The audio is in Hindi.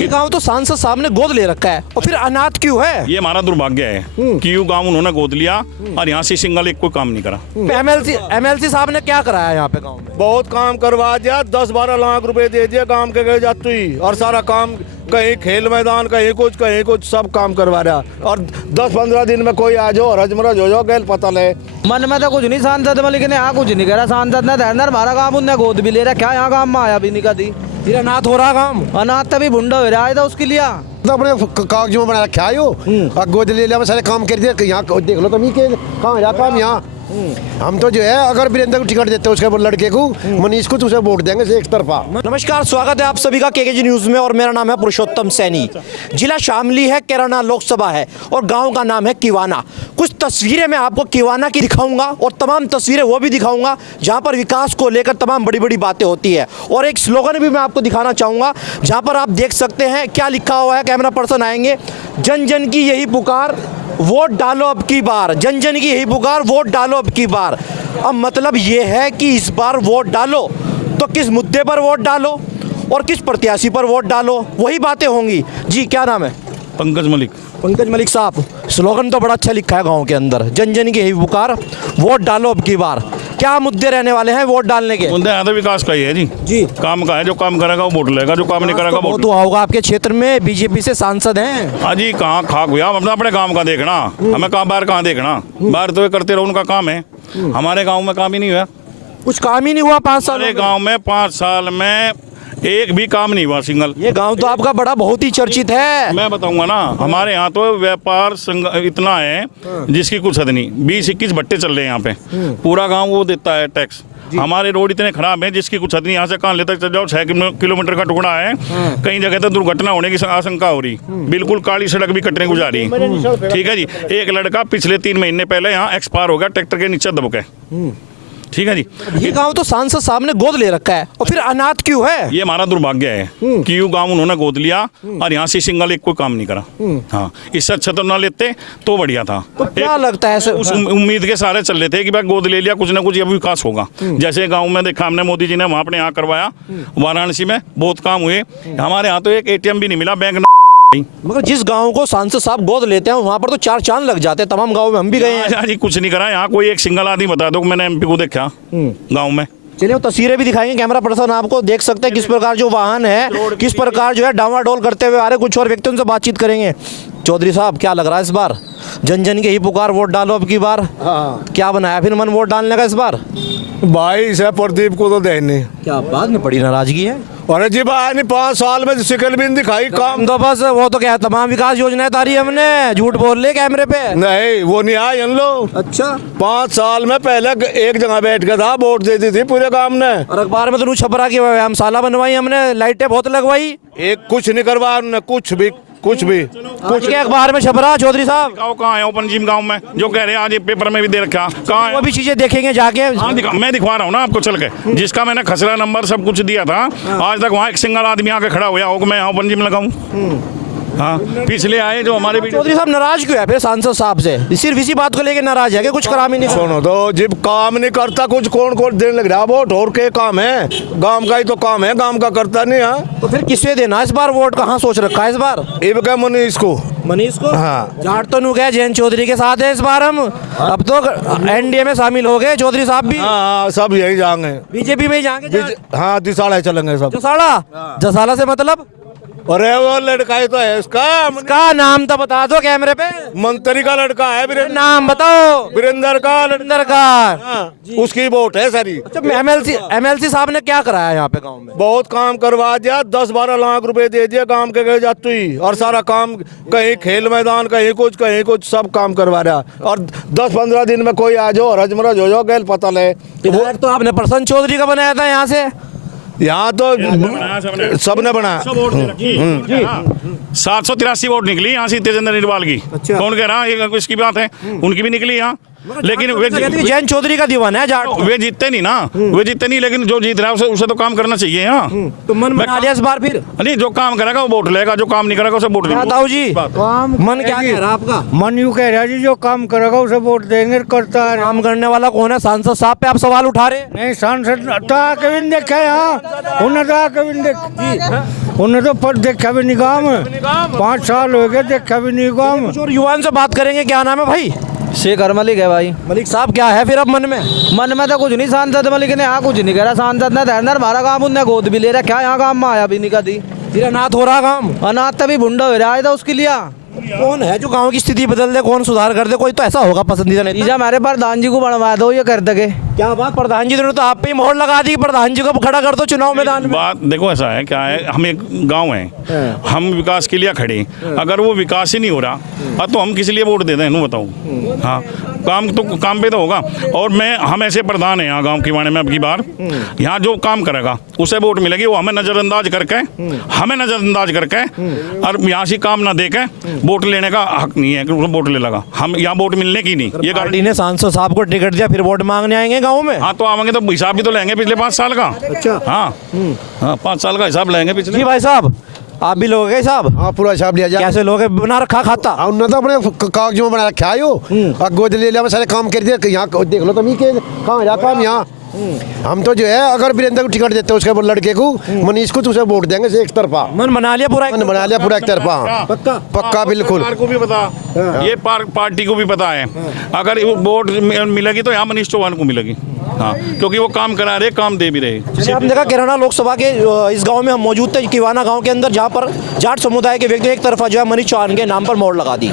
ये गांव तो सांसद साहब ने गोद ले रखा है और फिर अनाथ क्यों है? ये हमारा दुर्भाग्य है कि यूं गांव उन्होंने गोद लिया और यहाँ से सिंगल एक कोई काम नहीं करा। एमएलसी साहब ने क्या कराया यहाँ पे गांव में? बहुत काम करवा दिया, 10-12 लाख रुपए दे दिए काम के गए जाती ही, और सारा काम कहीं खेल मैदान कहीं कुछ सब काम करवा रहा। और 10-15 दिन में कोई आ जाओ रजमरज हो जाओ गैल पता ले। मन में तो कुछ नहीं सांसद में, लेकिन यहाँ कुछ नहीं कह रहा सांसद ने। अंदर हमारा काम उनने गोद भी ले रहा, क्या यहाँ काम में आया भी नहीं कभी। फिर अनाथ हो रहा काम? अनाथ तभी भुंडा हो रहा है था उसके लिए। तो अपने कागजों में बना रखा है और गोद ले लिया, सारे काम कर दिए। यहाँ देख लो तुम के कहाँ है काम यहाँ। हम तो जो है अगर वीरेंद्र को टिकट देते हैं उसके लड़के को मनीष को, तो उसे वोट देंगे से एक तरफा। नमस्कार, स्वागत है आप सभी का केकेजी न्यूज में और मेरा नाम है पुरुषोत्तम सैनी। जिला शामली है, कैराना लोकसभा है और गांव का नाम है किवाना। कुछ तस्वीरें मैं आपको किवाना की दिखाऊंगा और तमाम तस्वीरें वो भी दिखाऊंगा जहां पर विकास को लेकर तमाम बड़ी बड़ी बातें होती है। और एक स्लोगन भी मैं आपको दिखाना चाहूंगा जहां पर आप देख सकते हैं क्या लिखा हुआ है। कैमरा पर्सन आएंगे। जन जन की यही पुकार, वोट डालो अब की बार। जन जन की यही पुकार, वोट डालो अब की बार। अब मतलब ये है कि इस बार वोट डालो तो किस मुद्दे पर वोट डालो और किस प्रत्याशी पर वोट डालो, वही बातें होंगी। जी क्या नाम है? पंकज मलिक। पंकज मलिक साहब, स्लोगन तो बड़ा अच्छा लिखा है गांव के अंदर, जन जन की यही पुकार, वोट डालो अब की बार। क्या मुद्दे रहने वाले हैं वोट डालने के? मुद्दे यहाँ तो विकास का ही है जी काम का है। जो काम करेगा वो वोट लेगा, जो काम नहीं करेगा वो तो होगा। आपके क्षेत्र में बीजेपी से सांसद हैं? हाँ जी, कहाँ खाक हुआ अपने काम का देखना। हमें कहाँ बाहर कहाँ देखना, बाहर तो ये करते रहो, उनका काम है। हमारे गाँव में काम ही नहीं हुआ, कुछ काम ही नहीं हुआ 5 साल। हमारे गाँव में 5 साल में एक भी काम नहीं हुआ सिंगल। ये गांव तो आपका बड़ा बहुत ही चर्चित है। मैं बताऊंगा ना, हमारे यहाँ तो व्यापार इतना है जिसकी कुछ हद नहीं। 20-21 भट्टे चल रहे हैं यहाँ पे, पूरा गांव वो देता है टैक्स। हमारे रोड इतने खराब हैं जिसकी कुछ हद नहीं। यहाँ से कानले तक चल जाओ 6 किलोमीटर का टुकड़ा है। कई जगह तो दुर्घटना होने की आशंका हो रही, बिल्कुल काली सड़क भी कटने गुजार रही। ठीक है जी। एक लड़का पिछले 3 महीने पहले यहाँ एक्सपायर हो गया ट्रैक्टर के नीचे दब के। ठीक है जी। ये गांव तो सांसद साहब ने गोद ले रखा है और फिर अनाथ क्यों है? ये हमारा दुर्भाग्य है कि यूं गांव उन्होंने गोद लिया और यहाँ से सिंगल एक कोई काम नहीं करा। हाँ, इससे अच्छा तो ना लेते तो बढ़िया था। तो क्या लगता है उस उम्मीद के सारे चल रहे थे कि भाई गोद ले लिया, कुछ ना कुछ अब विकास होगा। जैसे गाँव में देखा हमने, मोदी जी ने वहाँ अपने यहाँ करवाया, वाराणसी में बहुत काम हुए। हमारे यहाँ तो एक ATM भी नहीं मिला, बैंक मगर जिस गांव को सांसद साहब गोद लेते हैं वहां पर तो 4 चांद लग जाते हैं। तमाम गांव में हम भी गए हैं। जी कुछ नहीं करा यहाँ। कोई एक सिंगल आदमी बता दो मैंने MP को देखा गाँव में। चलिए वो तस्वीरें भी दिखाएंगे कैमरा पर्सन आपको। देख सकते हैं किस प्रकार जो वाहन है, किस प्रकार जो है डावाडोल करते हुए आ रहे। कुछ और व्यक्तियों से बातचीत करेंगे। चौधरी साहब, क्या लग रहा है इस बार जन जन की ही पुकार, वोट डालो अब की बार? क्या बनाया फिर मन वोट डालने का इस बार? भाई से प्रदीप को तो देनी। क्या बात में बड़ी नाराजगी है? अरे जी भाई नहीं, 5 साल में शिकल भी नहीं दिखाई काम। तो बस वो तो क्या तमाम विकास योजनाएं तारी हमने, झूठ बोल ले कैमरे पे। नहीं वो नहीं आए इन लोग। अच्छा, 5 साल में पहले एक जगह बैठ के था, वोट दे दी थी पूरे काम ने। और अखबार में तो छपरा की व्यायामशाला बनवाई हमने, लाइटें बहुत लगवाई। एक कुछ नहीं करवाया उन्होंने, कुछ भी कुछ के अखबार में छपरा। चौधरी साहब कहाँ है ओपन जिम गाँव में जो कह रहे हैं, आज पेपर में भी दे रखा, कहाँ है? वो भी चीजें देखेंगे जाके। हाँ मैं दिखवा रहा हूँ ना आपको चल के, जिसका मैंने खसरा नंबर सब कुछ दिया था। आज तक वहाँ एक सिंगल आदमी आके खड़ा हुआ हो मैं यहाँ ओपन जिम लगाऊँ। हाँ, पिछले आए जो हमारे भी। चौधरी साहब नाराज क्यों है फिर सांसद साहब से? सिर्फ इसी बात को लेकर नाराज है कि कुछ काम ही नहीं? सुनो तो जब काम नहीं करता कुछ कौन देने लग रहा वोट, और के काम है? गांव का ही तो काम है, गांव का करता नहीं है। तो फिर किसे देना इस बार वोट? कहाँ सोच रखा है इस बार? क्या मनीष को? मनीष को? हाँ। जाट तो नु गए, जयंत चौधरी के साथ है इस बार हम। अब तो NDA में शामिल हो गए चौधरी साहब भी। हाँ सब यही जाएंगे, बीजेपी में ही जाएंगे। हाँ दिसाड़ा चलेंगे सब। जसाला से मतलब? अरे वो लड़का ही तो है इसका नाम तो बता दो कैमरे पे। मंत्री का लड़का है, नाम बताओ। वीरेंद्र का। हाँ, उसकी वोट है सारी। अच्छा, MLC साहब ने क्या कराया यहाँ पे गांव में? बहुत काम करवा दिया, 10-12 लाख रुपए दे दिए काम के गए जाती ही, और सारा काम कहीं खेल मैदान कहीं कुछ सब काम करवा रहा। और 10-15 दिन में कोई आ जाओ रजमरज हो जाओ गैल पता ले। तो आपने प्रसन्न चौधरी का बनाया था यहाँ से? यहाँ तो सबने बनाया। 783 वोट निकली यहाँ से तेजेंद्र निर्वाल की। अच्छा। कौन कह रहा है इसकी बात है? उनकी भी निकली यहाँ, लेकिन वे जयंत चौधरी का दीवाना है जाट। वे जीतते नहीं ना, वे जीतते नहीं, लेकिन जो जीत रहा है उसे तो काम करना चाहिए। हाँ, तो मन बना लिया इस बार फिर? नहीं, जो काम करेगा वो वोट लेगा, जो काम नहीं करेगा उसे वोट नहीं। ताऊ जी, मन क्या कह रहा है आपका? मन यूँ कह रहा है जी, जो काम करेगा उसे वोट देंगे। करता है काम करने वाला कौन है? सांसद साहब पे आप सवाल उठा रहे? नहीं, सांसद तो आके भी देखे यहाँ, उन्हें तो आके भी देख। उन्हें तो पर देखा भी नहीं काम 5 साल हो गए, देखा भी नहीं काम। कुछ और युवाओं से बात करेंगे। क्या नाम है भाई? शेखर मलिक है भाई। मलिक साहब, क्या है फिर अब मन में? मन में तो कुछ नहीं, सांसद मलिक ने यहाँ कुछ नहीं करा। सांसद ने धरना हमारा काम उनने गोद भी ले रहा, क्या यहाँ काम में आया भी नहीं कभी। फिर अनाथ हो रहा काम। अनाथ तभी भुंडा हो रहा है था उसके लिए। कौन है जो गांव की स्थिति बदल दे, कौन सुधार कर दे? कोई तो ऐसा होगा पसंदीदा नेता। तीजा हमारे प्रधान जी को बनवा दो, ये कर दे। क्या बात, प्रधान जी ने तो आप पे ही मोहर लगा दी, प्रधान जी को खड़ा कर दो चुनाव मैदान में। बात देखो ऐसा है, क्या है, हम एक गांव है, हम विकास के लिए खड़े। अगर वो विकास ही नहीं हो रहा तो हम किस लिए वोट दे दें? नु बताओ। हाँ, काम पे तो होगा। और हम ऐसे प्रधान हैं यहाँ गांव के बारे में, अब की बार यहाँ जो काम करेगा उसे वोट मिलेगी। वो हमें नजरअंदाज करके और यहाँ से काम ना देके वोट लेने का हक नहीं है कि वोट ले लगा। हम यहाँ वोट मिलने की नहीं, ये पार्टी ने सांसद साहब को टिकट दिया, फिर वोट मांगने आएंगे गाँव में। हाँ, तो आवेंगे तो हिसाब भी तो लेंगे पिछले 5 साल का। अच्छा। हाँ, 5 साल का हिसाब लेंगे पिछले। जी भाई साहब, आप भी लोगे हिसाब? हाँ, पूरा हिसाब लिया जाए। कैसे लोगे? बना रखा खाता? उन्होंने तो अपने कागजों में बना रखा है यो। और गोद ले लिया, सारे काम कर दिए। यहाँ देख लो तुम के कहाँ रहा काम यहाँ। हम तो जो है, अगर वीरेंद्र को टिकट देते उसके लड़के को, मनीष को, तो उसे वोट देंगे से एक तरफा। मन बना लिया पूरा? मन बना लिया पूरा एक तरफा। पक्का बिल्कुल। सरकार को भी पता, ये पार्टी को भी पता है। अगर वोट मिलेगी तो यहाँ मनीष चौहान को मिलेगी। हाँ, क्योंकि वो काम करा रहे, काम दे भी रहे। जैसे आपने देखा कैराना लोकसभा के इस गांव में हम मौजूद थे, किवाना गांव के अंदर, जहां पर जाट समुदाय के व्यक्ति एक तरफा जो है मनीष चौहान के नाम पर मोहर लगा दी।